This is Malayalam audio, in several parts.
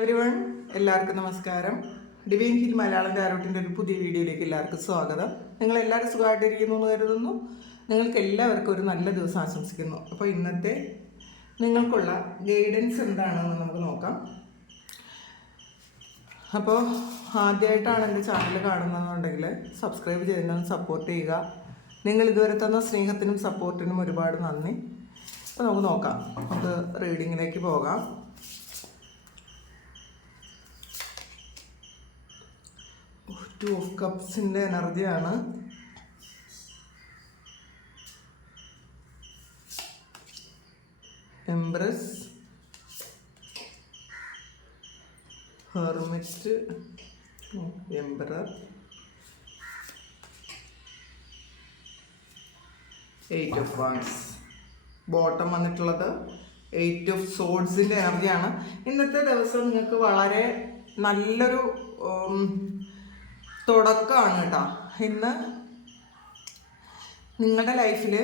എവരിവൺ എല്ലാവർക്കും നമസ്കാരം. ഡിവൈൻ ഹിൽ മലയാളം കാരോട്ടിന്റെ ഒരു പുതിയ വീഡിയോയിലേക്ക് എല്ലാവർക്കും സ്വാഗതം. നിങ്ങൾ എല്ലാവരും സുഖമായിട്ടിരിക്കുന്നു എന്ന് കരുതുന്നു. നിങ്ങൾക്ക് എല്ലാവർക്കും ഒരു നല്ല ദിവസം ആശംസിക്കുന്നു. അപ്പോൾ ഇന്നത്തെ നിങ്ങൾക്കുള്ള ഗൈഡൻസ് എന്താണെന്ന് നമുക്ക് നോക്കാം. അപ്പോൾ ആദ്യമായിട്ടാണ് എന്റെ ചാനൽ കാണുന്നതെന്നുണ്ടെങ്കിൽ സബ്സ്ക്രൈബ് ചെയ്യുന്നതും സപ്പോർട്ട് ചെയ്യുക. നിങ്ങൾ ഇതുവരെ തന്ന സ്നേഹത്തിനും സപ്പോർട്ടിനും ഒരുപാട് നന്ദി. അപ്പോൾ നമുക്ക് നോക്കാം. നമുക്ക് റീഡിങ്ങിലേക്ക് പോകാം. ടു ഓഫ് കപ്സിന്റെ എനർജിയാണ്. Empress hermit emperor eight of wands bottom വന്നിട്ടുള്ളത് എയ്റ്റ് ഓഫ് സോഡ്സിന്റെ എനർജിയാണ്. ഇന്നത്തെ ദിവസം നിങ്ങൾക്ക് വളരെ നല്ലൊരു തുടക്കമാണ് കേട്ടോ. ഇന്ന് നിങ്ങളുടെ ലൈഫിൽ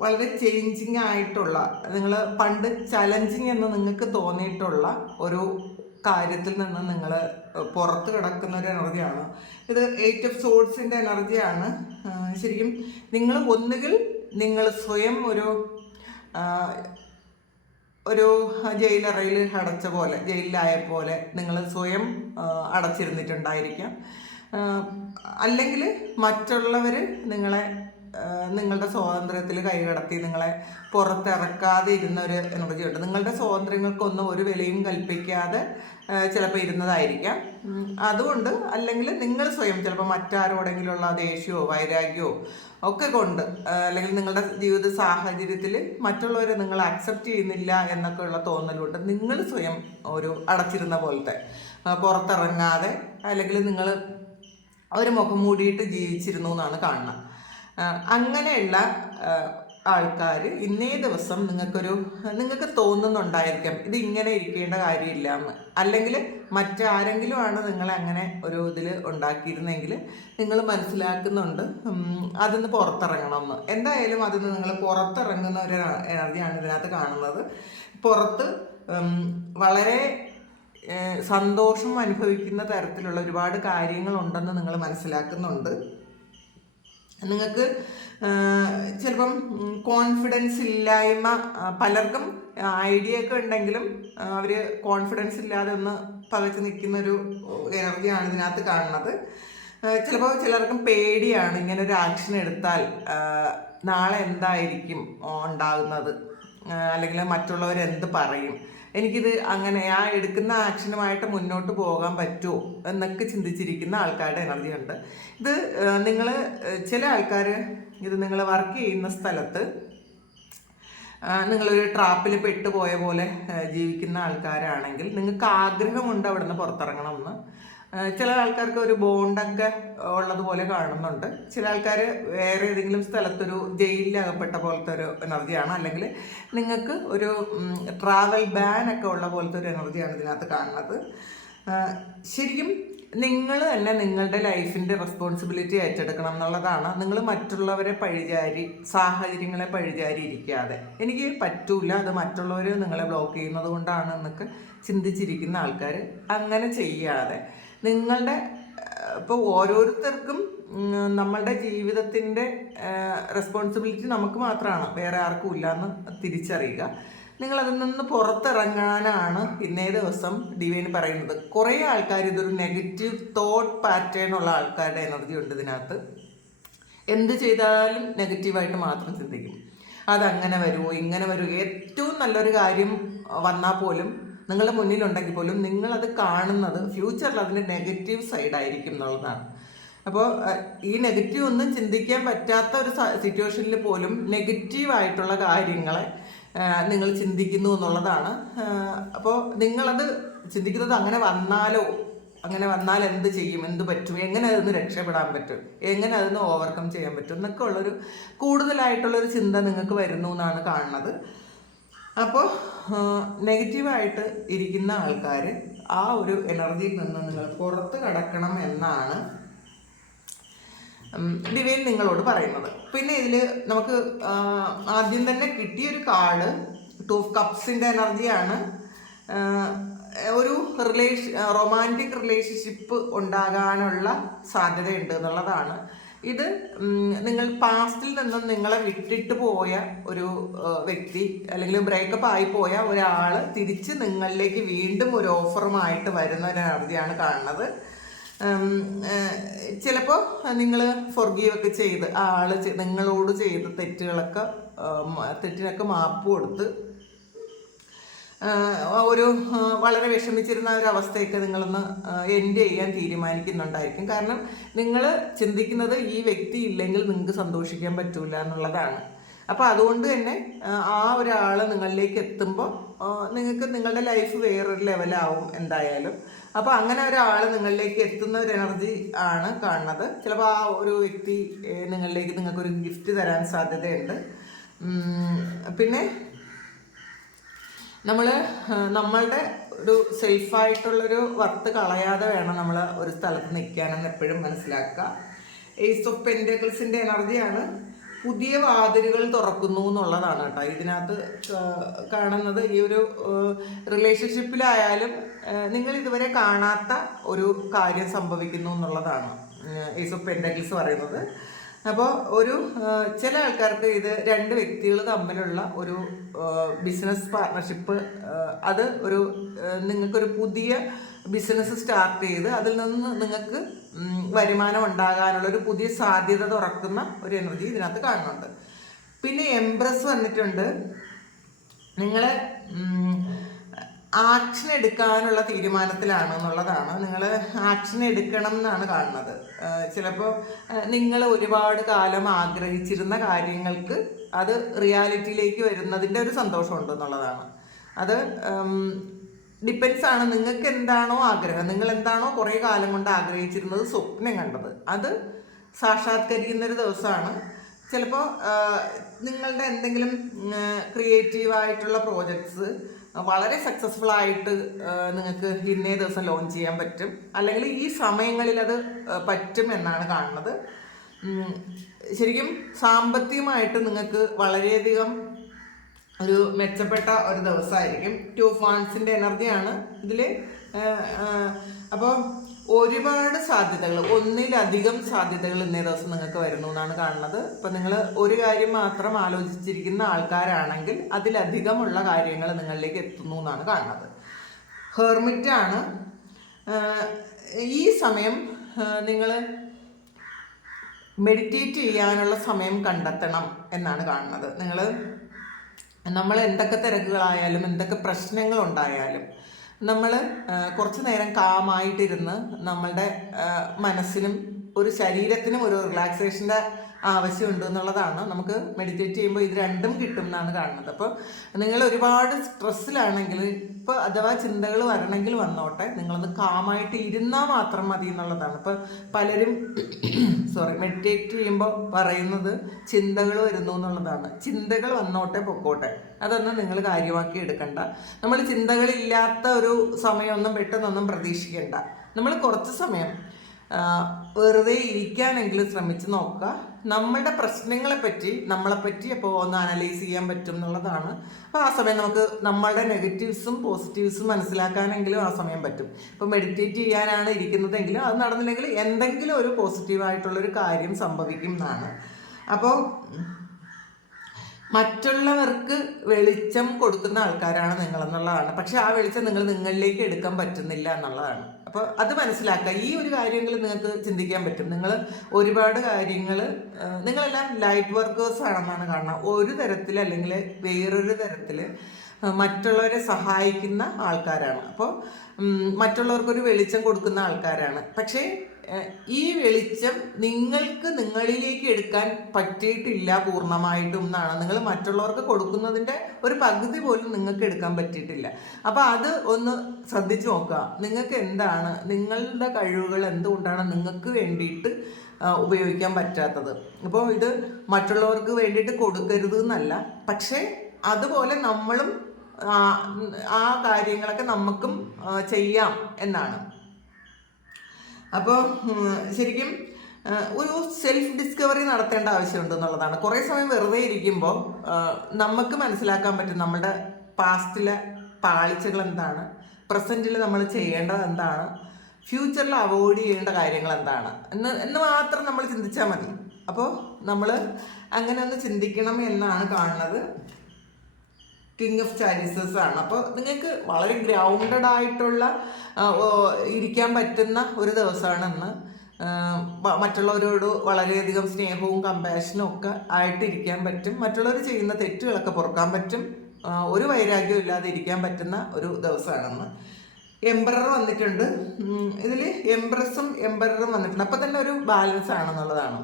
വളരെ ചേഞ്ചിങ് ആയിട്ടുള്ള നിങ്ങൾ പണ്ട് ചലഞ്ചിങ് എന്ന് നിങ്ങൾക്ക് തോന്നിയിട്ടുള്ള ഒരു കാര്യത്തിൽ നിന്ന് നിങ്ങൾ പുറത്ത് കിടക്കുന്ന ഒരു എനർജിയാണ് ഇത് എയ്റ്റ് ഓഫ് സോഡ്സിന്റെ എനർജിയാണ് ശരിക്കും നിങ്ങൾ ഒന്നുകിൽ നിങ്ങൾ സ്വയം ഒരു ഒരു ജയിലറയിൽ അടച്ച പോലെ ജയിലിലായ പോലെ നിങ്ങൾ സ്വയം അടച്ചിരുന്നിട്ടുണ്ടായിരിക്കാം. അല്ലെങ്കിൽ മറ്റുള്ളവർ നിങ്ങളെ നിങ്ങളുടെ സ്വാതന്ത്ര്യത്തിൽ കൈകടത്തി നിങ്ങളെ പുറത്തിറക്കാതെ ഇരുന്ന ഒരു എനർജി ഉണ്ട് നിങ്ങളുടെ സ്വാതന്ത്ര്യങ്ങൾക്കൊന്നും ഒരു വിലയും കൽപ്പിക്കാതെ ചിലപ്പോൾ ഇരുന്നതായിരിക്കാം. അതുകൊണ്ട് അല്ലെങ്കിൽ നിങ്ങൾ സ്വയം ചിലപ്പോൾ മറ്റാരോടെങ്കിലുള്ള ദേഷ്യമോ വൈരാഗ്യമോ ഒക്കെ കൊണ്ട് അല്ലെങ്കിൽ നിങ്ങളുടെ ജീവിത സാഹചര്യത്തിൽ മറ്റുള്ളവരെ നിങ്ങൾ അക്സെപ്റ്റ് ചെയ്യുന്നില്ല എന്നൊക്കെയുള്ള തോന്നലുണ്ട്. നിങ്ങൾ സ്വയം ഒരു അടച്ചിരുന്ന പോലത്തെ പുറത്തിറങ്ങാതെ അല്ലെങ്കിൽ നിങ്ങൾ ഒരു മുഖം മൂടിയിട്ട് ജീവിച്ചിരുന്നു എന്നാണ് കാണുന്നത്. അങ്ങനെയുള്ള ആൾക്കാർ ഇന്നേ ദിവസം നിങ്ങൾക്കൊരു നിങ്ങൾക്ക് തോന്നുന്നുണ്ടായിരിക്കാം ഇത് ഇങ്ങനെ ഇരിക്കേണ്ട കാര്യമില്ല എന്ന് അല്ലെങ്കിൽ മറ്റാരെങ്കിലും ആണ് നിങ്ങളെ അങ്ങനെ ഒരു ഇതിൽ ഉണ്ടാക്കിയിരുന്നെങ്കിൽ നിങ്ങൾ മനസ്സിലാക്കുന്നുണ്ട് അതിന്ന് പുറത്തിറങ്ങണമെന്ന്. എന്തായാലും എന്തായാലും നിന്ന് നിങ്ങൾ പുറത്തിറങ്ങുന്ന ഒരു എനർജിയാണ് ഇതിനകത്ത് കാണുന്നത്. പുറത്ത് വളരെ സന്തോഷം അനുഭവിക്കുന്ന തരത്തിലുള്ള ഒരുപാട് കാര്യങ്ങളുണ്ടെന്ന് നിങ്ങൾ മനസ്സിലാക്കുന്നുണ്ട്. നിങ്ങൾക്ക് ചിലപ്പം കോൺഫിഡൻസ് ഇല്ലായ്മ പലർക്കും ഐഡിയ ഒക്കെ ഉണ്ടെങ്കിലും അവർ കോൺഫിഡൻസ് ഇല്ലാതെ ഒന്ന് പകച്ചു നിൽക്കുന്ന ഒരു എനർജിയാണ് ഇതിനകത്ത് കാണുന്നത്. ചിലപ്പോൾ ചിലർക്കും പേടിയാണ് ഇങ്ങനെ ഒരു ആക്ഷൻ എടുത്താൽ നാളെ എന്തായിരിക്കും ഉണ്ടാകുന്നത്? അല്ലെങ്കിൽ മറ്റുള്ളവർ എന്ത് പറയും? എനിക്കിത് അങ്ങനെ ആ എടുക്കുന്ന ആക്ഷനുമായിട്ട് മുന്നോട്ട് പോകാൻ പറ്റുമോ എന്നൊക്കെ ചിന്തിച്ചിരിക്കുന്ന ആൾക്കാരുടെ എനർജി ഉണ്ട്. ഇത് നിങ്ങൾ ചില ആൾക്കാർ ഇത് നിങ്ങൾ വർക്ക് ചെയ്യുന്ന സ്ഥലത്ത് നിങ്ങളൊരു ട്രാപ്പിൽ പെട്ടുപോയ പോലെ ജീവിക്കുന്ന ആൾക്കാരാണെങ്കിൽ നിങ്ങൾക്ക് ആഗ്രഹമുണ്ട് അവിടെ നിന്ന് പുറത്തിറങ്ങണമെന്ന് ചില ആൾക്കാർക്ക് ഒരു ബോണ്ടൊക്കെ ഉള്ളതുപോലെ കാണുന്നുണ്ട്. ചില ആൾക്കാർ വേറെ ഏതെങ്കിലും സ്ഥലത്തൊരു ജയിലിൽ അകപ്പെട്ട പോലത്തെ ഒരു എനർജിയാണ്. അല്ലെങ്കിൽ നിങ്ങൾക്ക് ഒരു ട്രാവൽ ബാൻ ഒക്കെ ഉള്ള പോലത്തെ ഒരു എനർജിയാണ് ഇതിനകത്ത് കാണുന്നത്. ശരിക്കും നിങ്ങൾ തന്നെ നിങ്ങളുടെ ലൈഫിന്റെ റെസ്പോൺസിബിലിറ്റി ഏറ്റെടുക്കണം എന്നുള്ളതാണ്. നിങ്ങൾ മറ്റുള്ളവരെ പഴിചാരി സാഹചര്യങ്ങളെ പഴിചാരി ഇരിക്കാതെ എനിക്ക് പറ്റൂല അത് മറ്റുള്ളവർ നിങ്ങളെ ബ്ലോക്ക് ചെയ്യുന്നത് കൊണ്ടാണ് എന്നൊക്കെ ചിന്തിച്ചിരിക്കുന്ന ആൾക്കാർ അങ്ങനെ ചെയ്യാതെ. നിങ്ങളുടെ ഇപ്പോൾ ഓരോരുത്തർക്കും നമ്മളുടെ ജീവിതത്തിന്റെ റെസ്പോൺസിബിലിറ്റി നമുക്ക് മാത്രമാണ്. വേറെ ആർക്കും ഇല്ലയെന്ന് തിരിച്ചറിയുക. നിങ്ങൾ അതിൽ നിന്ന് പുറത്തിറങ്ങാനാണ് ഇന്നേ ദിവസം ഡിവൈന് പറയുന്നത്. കുറേ ആൾക്കാർ ഇതൊരു നെഗറ്റീവ് തോട്ട് പാറ്റേൺ ഉള്ള ആൾക്കാരുടെ എനർജി ഉണ്ട് ഇതിനകത്ത്. എന്ത് ചെയ്താലും നെഗറ്റീവായിട്ട് മാത്രം ചിന്തിക്കും. അതങ്ങനെ വരുമോ ഇങ്ങനെ വരുമോ ഏറ്റവും നല്ലൊരു കാര്യം വന്നാൽ പോലും നിങ്ങളുടെ മുന്നിലുണ്ടെങ്കിൽ പോലും നിങ്ങളത് കാണുന്നത് ഫ്യൂച്ചറിൽ അതിന്റെ നെഗറ്റീവ് സൈഡ് ആയിരിക്കും എന്നുള്ളതാണ്. അപ്പോൾ ഈ നെഗറ്റീവ് ഒന്നും ചിന്തിക്കാൻ പറ്റാത്ത ഒരു സിറ്റുവേഷനിൽ പോലും നെഗറ്റീവായിട്ടുള്ള കാര്യങ്ങളെ നിങ്ങൾ ചിന്തിക്കുന്നു എന്നുള്ളതാണ്. അപ്പോൾ നിങ്ങളത് ചിന്തിക്കുന്നത് അങ്ങനെ വന്നാലോ? അങ്ങനെ വന്നാൽ എന്ത് ചെയ്യും? എന്ത് പറ്റും? എങ്ങനെ അതിന്ന് രക്ഷപ്പെടാൻ പറ്റും? എങ്ങനെ അതിന് ഓവർകം ചെയ്യാൻ പറ്റും? എന്നൊക്കെ ഉള്ളൊരു കൂടുതലായിട്ടുള്ളൊരു ചിന്ത നിങ്ങൾക്ക് വരുന്നു എന്നാണ് കാണുന്നത്. അപ്പോൾ നെഗറ്റീവായിട്ട് ഇരിക്കുന്ന ആൾക്കാർ ആ ഒരു എനർജിയിൽ നിന്ന് നിങ്ങൾ പുറത്ത് കടക്കണം എന്നാണ് ഡിവൈൻ നിങ്ങളോട് പറയുന്നത്. പിന്നെ ഇതിൽ നമുക്ക് ആദ്യം തന്നെ കിട്ടിയൊരു കാർഡ് ടു കപ്സിന്റെ എനർജിയാണ് ഒരു റിലേഷൻ റൊമാന്റിക് റിലേഷൻഷിപ്പ് ഉണ്ടാകാനുള്ള സാധ്യതയുണ്ട് എന്നുള്ളതാണ്. ഇത് നിങ്ങൾ പാസ്റ്റിൽ നിന്നും നിങ്ങളെ വിട്ടിട്ട് പോയ ഒരു വ്യക്തി അല്ലെങ്കിൽ ബ്രേക്കപ്പ് ആയി പോയ ഒരാൾ തിരിച്ച് നിങ്ങളിലേക്ക് വീണ്ടും ഒരു ഓഫറുമായിട്ട് വരുന്ന ഒരു എനർജിയാണ് കാണുന്നത്. ചിലപ്പോൾ നിങ്ങൾ ഫൊർഗീവ് ഒക്കെ ചെയ്ത് ആ ആൾ നിങ്ങളോട് ചെയ്ത തെറ്റുകളൊക്കെ തെറ്റിനൊക്കെ മാപ്പ് കൊടുത്ത് ഒരു വളരെ വിഷമിച്ചിരുന്ന ഒരു അവസ്ഥയൊക്കെ നിങ്ങളൊന്ന് എൻഡ് ചെയ്യാൻ തീരുമാനിക്കുന്നുണ്ടായിരിക്കും. കാരണം നിങ്ങൾ ചിന്തിക്കുന്നത് ഈ വ്യക്തി ഇല്ലെങ്കിൽ നിങ്ങൾക്ക് സന്തോഷിക്കാൻ പറ്റൂല എന്നുള്ളതാണ്. അപ്പോൾ അതുകൊണ്ട് തന്നെ ആ ഒരാൾ നിങ്ങളിലേക്ക് എത്തുമ്പോൾ നിങ്ങൾക്ക് നിങ്ങളുടെ ലൈഫ് വേറൊരു ലെവലാവും എന്തായാലും. അപ്പോൾ അങ്ങനെ ഒരാൾ നിങ്ങളിലേക്ക് എത്തുന്ന ഒരു എനർജി ആണ് കാണുന്നത്. ചിലപ്പോൾ ആ ഒരു വ്യക്തി നിങ്ങളിലേക്ക് നിങ്ങൾക്കൊരു ഗിഫ്റ്റ് തരാൻ സാധ്യതയുണ്ട്. പിന്നെ നമ്മൾ നമ്മളുടെ ഒരു സെൽഫായിട്ടുള്ളൊരു വർത്ത് കളയാതെ വേണം നമ്മൾ ഒരു സ്ഥലത്ത് നിൽക്കാനെന്ന് എപ്പോഴും മനസ്സിലാക്കുക. ഏസ് ഓഫ് പെന്റക്കിൾസിന്റെ എനർജിയാണ് പുതിയ വാതിലുകൾ തുറക്കുന്നു എന്നുള്ളതാണ് കേട്ടോ. ഇതിനകത്ത് കാണുന്നത് ഈ ഒരു റിലേഷൻഷിപ്പിലായാലും നിങ്ങൾ ഇതുവരെ കാണാത്ത ഒരു കാര്യം സംഭവിക്കുന്നു എന്നുള്ളതാണ് ഏസ് ഓഫ് പെന്റക്കിൾസ് പറയുന്നത്. അപ്പോൾ ഒരു ചില ആൾക്കാർക്ക് ഇത് രണ്ട് വ്യക്തികൾ തമ്മിലുള്ള ഒരു ബിസിനസ് പാർട്ണർഷിപ്പ് അത് ഒരു നിങ്ങൾക്കൊരു പുതിയ ബിസിനസ് സ്റ്റാർട്ട് ചെയ്ത് അതിൽ നിന്ന് നിങ്ങൾക്ക് വരുമാനം ഉണ്ടാകാനുള്ള ഒരു പുതിയ സാധ്യത തുറക്കുന്ന ഒരു എനർജി ഇതിനകത്ത് കാണുന്നുണ്ട്. പിന്നെ എംപ്രസ് വന്നിട്ടുണ്ട്. നിങ്ങൾ ആക്ഷൻ എടുക്കാനുള്ള തീരുമാനത്തിലാണ് എന്നുള്ളതാണ്. നിങ്ങൾ ആക്ഷൻ എടുക്കണം എന്നാണ് കാണുന്നത്. ചിലപ്പോൾ നിങ്ങൾ ഒരുപാട് കാലം ആഗ്രഹിച്ചിരുന്ന കാര്യങ്ങൾക്ക് അത് റിയാലിറ്റിയിലേക്ക് വരുന്നതിന്റെ ഒരു സന്തോഷമുണ്ട് എന്നുള്ളതാണ്. അത് ഡിപ്പെൻസ് ആണ് നിങ്ങൾക്ക് എന്താണോ ആഗ്രഹം. നിങ്ങൾ എന്താണോ കുറേ കാലം കൊണ്ട് ആഗ്രഹിച്ചിരുന്നത് സ്വപ്നം കണ്ടത്. അത് സാക്ഷാത്കരിക്കുന്നൊരു ദിവസമാണ്. ചിലപ്പോൾ നിങ്ങളുടെ എന്തെങ്കിലും ക്രിയേറ്റീവായിട്ടുള്ള പ്രോജക്ട്സ് വളരെ സക്സസ്ഫുൾ ആയിട്ട് നിങ്ങൾക്ക് ഇന്നേ ദിവസം ലോഞ്ച് ചെയ്യാൻ പറ്റും. അല്ലെങ്കിൽ ഈ സമയങ്ങളിൽ അത് പറ്റും എന്നാണ് കാണുന്നത്. ശരിക്കും സാമ്പത്തികമായിട്ട് നിങ്ങൾക്ക് വളരെയധികം ഒരു മെച്ചപ്പെട്ട ഒരു ദിവസമായിരിക്കും. ടു ഫാൻസിന്റെ എനർജിയാണ് ഇതിൽ അപ്പോൾ ഒരുപാട് സാധ്യതകൾ ഒന്നിലധികം സാധ്യതകൾ ഇന്നേ ദിവസം നിങ്ങൾക്ക് വരുന്നു എന്നാണ് കാണുന്നത്. ഇപ്പം നിങ്ങൾ ഒരു കാര്യം മാത്രം ആലോചിച്ചിരിക്കുന്ന ആൾക്കാരാണെങ്കിൽ അതിലധികമുള്ള കാര്യങ്ങൾ നിങ്ങളിലേക്ക് എത്തുന്നു എന്നാണ് കാണുന്നത്. ഹെർമിറ്റാണ് ഈ സമയം നിങ്ങൾ മെഡിറ്റേറ്റ് ചെയ്യാനുള്ള സമയം കണ്ടെത്തണം എന്നാണ് കാണുന്നത്. നിങ്ങൾ നമ്മൾ എന്തൊക്കെ തിരക്കുകളായാലും എന്തൊക്കെ പ്രശ്നങ്ങൾ ഉണ്ടായാലും നമ്മൾ കുറച്ച് നേരം കാമായിട്ടിരുന്ന് നമ്മളുടെ മനസ്സിനും ഒരു ശരീരത്തിനും ഒരു റിലാക്സേഷന്റെ ആവശ്യമുണ്ട് എന്നുള്ളതാണ്. നമുക്ക് മെഡിറ്റേറ്റ് ചെയ്യുമ്പോൾ ഇത് രണ്ടും കിട്ടും എന്നാണ് കാണുന്നത്. അപ്പോൾ നിങ്ങൾ ഒരുപാട് സ്ട്രെസ്സിലാണെങ്കിൽ ഇപ്പോൾ അഥവാ ചിന്തകൾ വരണമെങ്കിൽ വന്നോട്ടെ. നിങ്ങളൊന്ന് കാമായിട്ട് ഇരുന്നാൽ മാത്രം മതി എന്നുള്ളതാണ്. ഇപ്പോൾ പലരും സോറി മെഡിറ്റേറ്റ് ചെയ്യുമ്പോൾ പറയുന്നത് ചിന്തകൾ വരുന്നു എന്നുള്ളതാണ്. ചിന്തകൾ വന്നോട്ടെ പൊക്കോട്ടെ. അതൊന്നും നിങ്ങൾ കാര്യമാക്കി എടുക്കണ്ട. നമ്മൾ ചിന്തകളില്ലാത്ത ഒരു സമയമൊന്നും പെട്ടെന്നൊന്നും പ്രതീക്ഷിക്കേണ്ട. നമ്മൾ കുറച്ച് സമയം വെറുതെ ഇരിക്കാനെങ്കിലും ശ്രമിച്ച് നോക്കുക. നമ്മളുടെ പ്രശ്നങ്ങളെ പറ്റി നമ്മളെ പറ്റി അപ്പോൾ ഒന്ന് അനലൈസ് ചെയ്യാൻ പറ്റും എന്നുള്ളതാണ്. അപ്പോൾ ആ സമയം നമുക്ക് നമ്മളുടെ നെഗറ്റീവ്സും പോസിറ്റീവ്സും മനസ്സിലാക്കാനെങ്കിലും ആ സമയം പറ്റും. ഇപ്പോൾ മെഡിറ്റേറ്റ് ചെയ്യാനാണ് ഇരിക്കുന്നതെങ്കിലും അത് നടന്നില്ലെങ്കിൽ എന്തെങ്കിലും ഒരു പോസിറ്റീവായിട്ടുള്ളൊരു കാര്യം സംഭവിക്കും എന്നാണ്. അപ്പോൾ മറ്റുള്ളവർക്ക് വെളിച്ചം കൊടുക്കുന്ന ആൾക്കാരാണ് നിങ്ങൾ എന്നുള്ളതാണ് പക്ഷെ ആ വെളിച്ചം നിങ്ങൾ നിങ്ങളിലേക്ക് എടുക്കാൻ പറ്റുന്നില്ല എന്നുള്ളതാണ്. അപ്പോൾ അത് മനസ്സിലാക്കുക. ഈ ഒരു കാര്യങ്ങൾ നിങ്ങൾക്ക് ചിന്തിക്കാൻ പറ്റും. നിങ്ങൾ ഒരുപാട് കാര്യങ്ങൾ നിങ്ങളെല്ലാം ലൈറ്റ് വർക്കേഴ്സ് ആണെന്നാണ് കാണുന്നത്. ഒരു തരത്തിൽ അല്ലെങ്കിൽ വേറൊരു തരത്തിൽ മറ്റുള്ളവരെ സഹായിക്കുന്ന ആൾക്കാരാണ്. അപ്പോൾ മറ്റുള്ളവർക്കൊരു വെളിച്ചം കൊടുക്കുന്ന ആൾക്കാരാണ്. പക്ഷേ ഈ വെളിച്ചം നിങ്ങൾക്ക് നിങ്ങളിലേക്ക് എടുക്കാൻ പറ്റിയിട്ടില്ല പൂർണമായിട്ടും എന്നാണ്. നിങ്ങൾ മറ്റുള്ളവർക്ക് കൊടുക്കുന്നതിന്റെ ഒരു പകുതി പോലും നിങ്ങൾക്ക് എടുക്കാൻ പറ്റിയിട്ടില്ല. അപ്പോൾ അത് ഒന്ന് ശ്രദ്ധിച്ചു നോക്കുക. നിങ്ങൾക്ക് എന്താണ് നിങ്ങളുടെ കഴിവുകൾ എന്തുകൊണ്ടാണ് നിങ്ങൾക്ക് വേണ്ടിയിട്ട് ഉപയോഗിക്കാൻ പറ്റാത്തത്? അപ്പോൾ ഇത് മറ്റുള്ളവർക്ക് വേണ്ടിയിട്ട് കൊടുക്കരുത് എന്നല്ല. പക്ഷേ അതുപോലെ നമ്മളും ആ, കാര്യങ്ങളൊക്കെ നമുക്കും ചെയ്യാം എന്നാണ്. അപ്പോൾ ശരിക്കും ഒരു സെൽഫ് ഡിസ്കവറി നടത്തേണ്ട ആവശ്യമുണ്ട് എന്നുള്ളതാണ്. കുറേ സമയം വെറുതെ ഇരിക്കുമ്പോൾ നമുക്ക് മനസ്സിലാക്കാൻ പറ്റും നമ്മുടെ പാസ്റ്റിലെ പാളിച്ചകൾ എന്താണ് പ്രസന്റിൽ നമ്മൾ ചെയ്യേണ്ടത് എന്താണ് ഫ്യൂച്ചറിൽ അവോയ്ഡ് ചെയ്യേണ്ട കാര്യങ്ങൾ എന്താണ് എന്ന് എന്ന് മാത്രം നമ്മൾ ചിന്തിച്ചാൽ മതി. അപ്പോൾ നമ്മൾ അങ്ങനെ ഒന്ന് ചിന്തിക്കണം എന്നാണ് കാണുന്നത്. കിങ് ഓഫ് ചാരിസസ് ആണ്. അപ്പോൾ നിങ്ങൾക്ക് വളരെ ഗ്രൗണ്ടഡ് ആയിട്ടുള്ള ഇരിക്കാൻ പറ്റുന്ന ഒരു ദിവസമാണെന്ന് മറ്റുള്ളവരോട് വളരെയധികം സ്നേഹവും കമ്പാഷനും ഒക്കെ ആയിട്ട് ഇരിക്കാൻ പറ്റും. മറ്റുള്ളവർ ചെയ്യുന്ന തെറ്റുകളൊക്കെ പൊറുക്കാൻ പറ്റും. ഒരു വൈരാഗ്യവും ഇല്ലാതെ ഇരിക്കാൻ പറ്റുന്ന ഒരു ദിവസമാണെന്ന് എംബറർ വന്നിട്ടുണ്ട്. ഇതിൽ എംബ്രസും എംബററും വന്നിട്ടുണ്ട്. അപ്പോൾ തന്നെ ഒരു ബാലൻസ് ആണെന്നുള്ളതാണ്.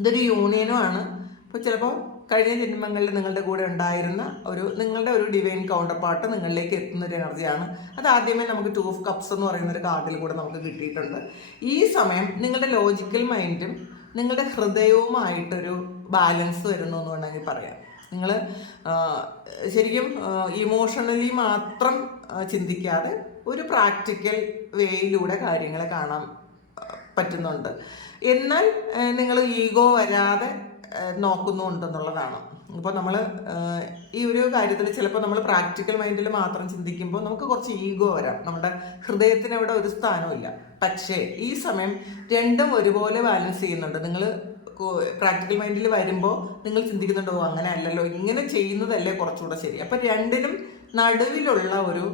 ഇതൊരു യൂണിയനും ആണ്. അപ്പോൾ ചിലപ്പോൾ കഴിഞ്ഞ ജന്മങ്ങളിൽ നിങ്ങളുടെ കൂടെ ഉണ്ടായിരുന്ന ഒരു നിങ്ങളുടെ ഒരു ഡിവൈൻ കൗണ്ടർ പാർട്ട് നിങ്ങളിലേക്ക് എത്തുന്ന ഒരു എനർജിയാണ് അത് ആദ്യമേ നമുക്ക് ടു ഓഫ് കപ്സ് എന്ന് പറയുന്ന ഒരു കാർഡിൽ കൂടെ നമുക്ക് കിട്ടിയിട്ടുണ്ട്. ഈ സമയം നിങ്ങളുടെ ലോജിക്കൽ മൈൻഡും നിങ്ങളുടെ ഹൃദയവുമായിട്ടൊരു ബാലൻസ് വരുന്നു എന്ന് വേണമെങ്കിൽ പറയാം. നിങ്ങൾ ശരിക്കും ഇമോഷണലി മാത്രം ചിന്തിക്കാതെ ഒരു പ്രാക്ടിക്കൽ വേയിലൂടെ കാര്യങ്ങളെ കാണാൻ പറ്റുന്നുണ്ട്. എന്നാൽ നിങ്ങൾ ഈഗോ വരാതെ നോക്കുന്നുണ്ടെന്നുള്ളതാണ്. ഇപ്പോൾ നമ്മൾ ഈ ഒരു കാര്യത്തിൽ ചിലപ്പോൾ നമ്മൾ പ്രാക്ടിക്കൽ മൈൻഡിൽ മാത്രം ചിന്തിക്കുമ്പോൾ നമുക്ക് കുറച്ച് ഈഗോ വരാം. നമ്മുടെ ഹൃദയത്തിന് അവിടെ ഒരു സ്ഥാനമില്ല പക്ഷേ ഈ സമയം രണ്ടും ഒരുപോലെ ബാലൻസ് ചെയ്യുന്നുണ്ട്. നിങ്ങൾ പ്രാക്ടിക്കൽ മൈൻഡിൽ വരുമ്പോൾ നിങ്ങൾ ചിന്തിക്കുന്നുണ്ടോ അങ്ങനെ അല്ലല്ലോ. ഇങ്ങനെ ചെയ്യുന്നതല്ലേ കുറച്ചുകൂടെ ശരി. അപ്പം രണ്ടിനും നടുവിലുള്ള ഒരു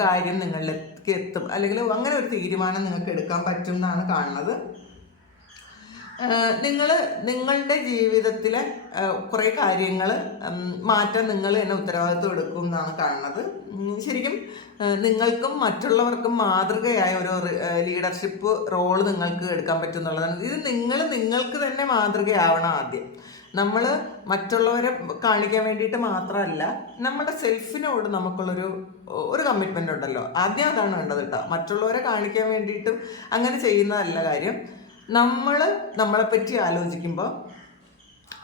കാര്യം നിങ്ങളിലേക്ക് എത്തും. അല്ലെങ്കിൽ അങ്ങനെ ഒരു തീരുമാനം നിങ്ങൾക്ക് എടുക്കാൻ പറ്റും എന്നാണ് കാണുന്നത്. നിങ്ങൾ നിങ്ങളുടെ ജീവിതത്തിലെ കുറേ കാര്യങ്ങൾ മാറ്റാൻ നിങ്ങൾ തന്നെ ഉത്തരവാദിത്വം എടുക്കും എന്നാണ് കാണുന്നത്. ശരിക്കും നിങ്ങൾക്കും മറ്റുള്ളവർക്കും മാതൃകയായ ഒരു ലീഡർഷിപ്പ് റോൾ നിങ്ങൾക്ക് എടുക്കാൻ പറ്റും എന്നുള്ളതാണ് ഇത് നിങ്ങൾ നിങ്ങൾക്ക് തന്നെ മാതൃകയാവണം ആദ്യം. നമ്മൾ മറ്റുള്ളവരെ കാണിക്കാൻ വേണ്ടിയിട്ട് മാത്രമല്ല നമ്മുടെ സെൽഫിനോട് നമുക്കുള്ളൊരു ഒരു കമ്മിറ്റ്മെന്റ് ഉണ്ടല്ലോ. ആദ്യം അതാണ് വേണ്ടത് കേട്ടോ. മറ്റുള്ളവരെ കാണിക്കാൻ വേണ്ടിയിട്ടും അങ്ങനെ ചെയ്യുന്നതല്ല കാര്യം. നമ്മൾ നമ്മളെപ്പറ്റി ആലോചിക്കുമ്പോൾ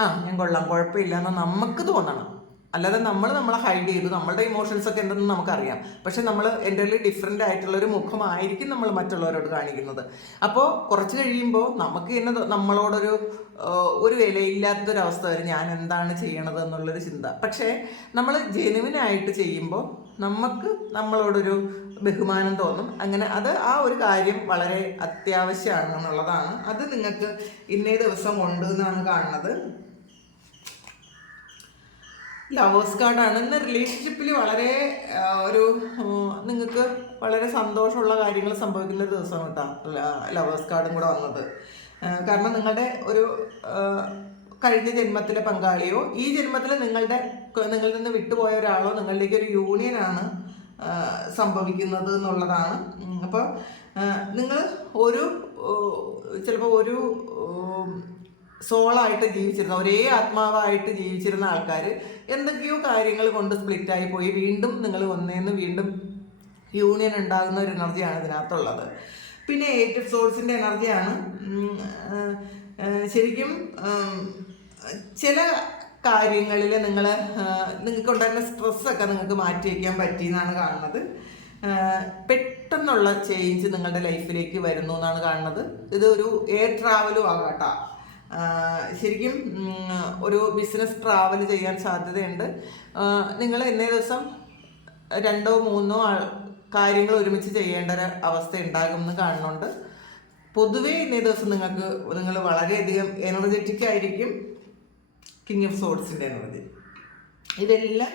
ആ ഞാൻ കൊള്ളാം കുഴപ്പമില്ല എന്ന് നമുക്ക് തോന്നണം. അല്ലാതെ നമ്മൾ നമ്മളെ ഹൈഡ് ചെയ്തു നമ്മളുടെ ഇമോഷൻസ് ഒക്കെ എന്തെന്ന് നമുക്കറിയാം. പക്ഷെ നമ്മൾ എന്റെ ഡിഫറെന്റ് ആയിട്ടുള്ള ഒരു മുഖമായിരിക്കും നമ്മൾ മറ്റുള്ളവരോട് കാണിക്കുന്നത്. അപ്പോൾ കുറച്ച് കഴിയുമ്പോൾ നമുക്ക് തന്നെ നമ്മളോടൊരു ഒരു വിലയില്ലാത്തൊരവസ്ഥ വരും. ഞാൻ എന്താണ് ചെയ്യണത് എന്നുള്ളൊരു ചിന്ത. പക്ഷേ നമ്മൾ ജെനുവിനായിട്ട് ചെയ്യുമ്പോൾ നമുക്ക് നമ്മളോടൊരു ബഹുമാനം തോന്നും. അങ്ങനെ അത് ആ ഒരു കാര്യം വളരെ അത്യാവശ്യമാണ് എന്നുള്ളതാണ്. അത് നിങ്ങൾക്ക് ഇന്നേ ദിവസം ഉണ്ട് എന്നാണ് കാണുന്നത്. ലവേഴ്സ് കാർഡാണ് ഇന്ന് റിലേഷൻഷിപ്പിൽ വളരെ ഒരു നിങ്ങൾക്ക് വളരെ സന്തോഷമുള്ള കാര്യങ്ങൾ സംഭവിക്കുന്ന ദിവസമാണ് കേട്ടോ ലവേഴ്സ് കാർഡും കൂടെ വന്നത്. കാരണം നിങ്ങളുടെ ഒരു കഴിഞ്ഞ ജന്മത്തിലെ പങ്കാളിയോ ഈ ജന്മത്തിൽ നിങ്ങളുടെ നിങ്ങളിൽ നിന്ന് വിട്ടുപോയ ഒരാളോ നിങ്ങളിലേക്ക് ഒരു യൂണിയനാണ് സംഭവിക്കുന്നത് എന്നുള്ളതാണ്. അപ്പോൾ നിങ്ങൾ ഒരു ചിലപ്പോൾ ഒരു സോളായിട്ട് ജീവിച്ചിരുന്ന ഒരേ ആത്മാവായിട്ട് ജീവിച്ചിരുന്ന ആൾക്കാർ എന്തൊക്കെയോ കാര്യങ്ങൾ കൊണ്ട് സ്പ്ലിറ്റായി പോയി. വീണ്ടും നിങ്ങൾ ഒന്നേന്ന് വീണ്ടും യൂണിയൻ ഉണ്ടാകുന്ന ഒരു എനർജിയാണ് ഇതിനകത്തുള്ളത്. പിന്നെ എയ്റ്റ് സോഴ്സിന്റെ എനർജിയാണ്. ഉം, ആ, ആ, ശരിക്കും ചില കാര്യങ്ങളിൽ നിങ്ങൾ നിങ്ങൾക്ക് ഉണ്ടായിരുന്ന സ്ട്രെസ്സൊക്കെ നിങ്ങൾക്ക് മാറ്റി വയ്ക്കാൻ പറ്റി എന്നാണ് കാണുന്നത് പെട്ടെന്നുള്ള ചേഞ്ച് നിങ്ങളുടെ ലൈഫിലേക്ക് വരുന്നു എന്നാണ് കാണുന്നത്. ഇത് ഒരു എയർ ട്രാവലും ആകാട്ടോ. ശരിക്കും ഒരു ബിസിനസ് ട്രാവൽ ചെയ്യാൻ സാധ്യതയുണ്ട്. നിങ്ങൾ ഇന്നേ ദിവസം രണ്ടോ മൂന്നോ കാര്യങ്ങൾ ഒരുമിച്ച് ചെയ്യേണ്ട ഒരു അവസ്ഥ ഉണ്ടാകുമെന്ന് കാണുന്നുണ്ട്. പൊതുവേ ഇന്നേ ദിവസം നിങ്ങൾക്ക് നിങ്ങൾ വളരെയധികം എനർജറ്റിക് ആയിരിക്കും. കിങ് ഓഫ് സോഡ്സിന്റെ പറഞ്ഞ് ഇതെല്ലാം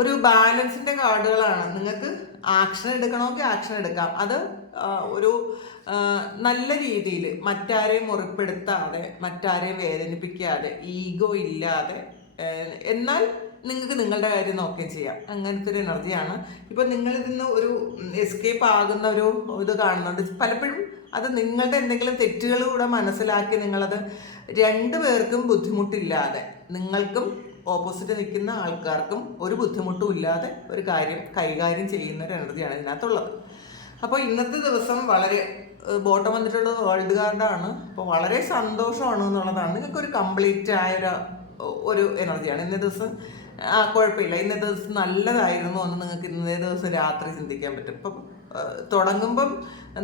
ഒരു ബാലൻസിന്റെ കാർഡുകളാണ്. നിങ്ങൾക്ക് ആക്ഷൻ എടുക്കണമെങ്കിൽ ആക്ഷൻ എടുക്കാം. അത് ഒരു നല്ല രീതിയിൽ മറ്റാരെയും മുറിപ്പെടുത്താതെ മറ്റാരെയും വേദനിപ്പിക്കാതെ ഈഗോ ഇല്ലാതെ എന്നാൽ നിങ്ങൾക്ക് നിങ്ങളുടെ കാര്യം നോക്കുകയും ചെയ്യാം. അങ്ങനത്തെ ഒരു എനർജിയാണ് ഇപ്പോൾ നിങ്ങളിൽ നിന്ന് ഒരു എസ്കേപ്പ് ആകുന്ന ഒരു ഇത് കാണുന്നുണ്ട്. പലപ്പോഴും അത് നിങ്ങളുടെ എന്തെങ്കിലും തെറ്റുകൾ കൂടെ മനസ്സിലാക്കി നിങ്ങളത് രണ്ടു പേർക്കും ബുദ്ധിമുട്ടില്ലാതെ നിങ്ങൾക്കും ഓപ്പോസിറ്റ് നിൽക്കുന്ന ആൾക്കാർക്കും ഒരു ബുദ്ധിമുട്ടും ഇല്ലാതെ ഒരു കാര്യം കൈകാര്യം ചെയ്യുന്ന ഒരു എനർജിയാണ് ഇതിനകത്തുള്ളത്. അപ്പോൾ ഇന്നത്തെ ദിവസം വളരെ ബോട്ടം വന്നിട്ടുള്ളത് വേൾഡ് കാർഡാണ് അപ്പോൾ വളരെ സന്തോഷമാണ് എന്നുള്ളതാണ്. നിങ്ങൾക്ക് ഒരു കംപ്ലീറ്റ് ആയ ഒരു എനർജിയാണ്. ഇന്നേ ദിവസം ആ കുഴപ്പമില്ല. ഇന്നത്തെ ദിവസം നല്ലതായിരുന്നു എന്ന് നിങ്ങൾക്ക് ഇന്നേ ദിവസം രാത്രി ചിന്തിക്കാൻ പറ്റും. ഇപ്പം തുടങ്ങുമ്പം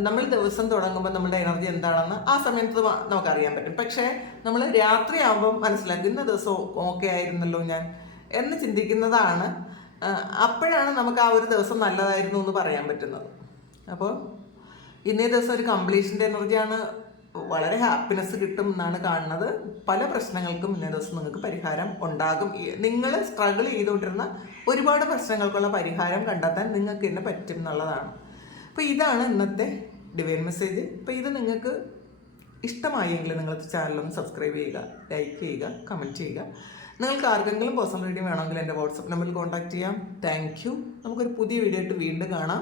നമ്മൾ ദിവസം തുടങ്ങുമ്പോൾ നമ്മുടെ എനർജി എന്താണെന്ന് ആ സമയത്ത് നമുക്കറിയാൻ പറ്റും. പക്ഷേ നമ്മൾ രാത്രി ആകുമ്പം മനസ്സിലാക്കും ഇന്ന ദിവസം ഓക്കെ ആയിരുന്നല്ലോ ഞാൻ എന്ന് ചിന്തിക്കുന്നതാണ്. അപ്പോഴാണ് നമുക്ക് ആ ഒരു ദിവസം നല്ലതായിരുന്നു എന്ന് പറയാൻ പറ്റുന്നത്. അപ്പോൾ ഇന്നേ ദിവസം ഒരു കംപ്ലീഷന്റെ എനർജിയാണ് വളരെ ഹാപ്പിനെസ് കിട്ടും എന്നാണ് കാണുന്നത്. പല പ്രശ്നങ്ങൾക്കും ഇന്നേ ദിവസം നിങ്ങൾക്ക് പരിഹാരം ഉണ്ടാകും. നിങ്ങൾ സ്ട്രഗിൾ ചെയ്തുകൊണ്ടിരുന്ന ഒരുപാട് പ്രശ്നങ്ങൾക്കുള്ള പരിഹാരം കണ്ടെത്താൻ നിങ്ങൾക്ക് തന്നെ പറ്റും എന്നുള്ളതാണ്. അപ്പോൾ ഇതാണ് ഇന്നത്തെ ഡിവൈൻ മെസ്സേജ് അപ്പോൾ ഇത് നിങ്ങൾക്ക് ഇഷ്ടമായെങ്കിൽ നിങ്ങൾ ചാനലൊന്ന് സബ്സ്ക്രൈബ് ചെയ്യുക ലൈക്ക് ചെയ്യുക കമന്റ് ചെയ്യുക. നിങ്ങൾക്ക് ആർക്കെങ്കിലും പേഴ്സണൽ റീഡിംഗ് വേണമെങ്കിൽ എന്റെ വാട്സപ്പ് നമ്പറിൽ കോൺടാക്ട് ചെയ്യാം. താങ്ക് യു നമുക്കൊരു പുതിയ വീഡിയോ ആയിട്ട് വീണ്ടും കാണാം.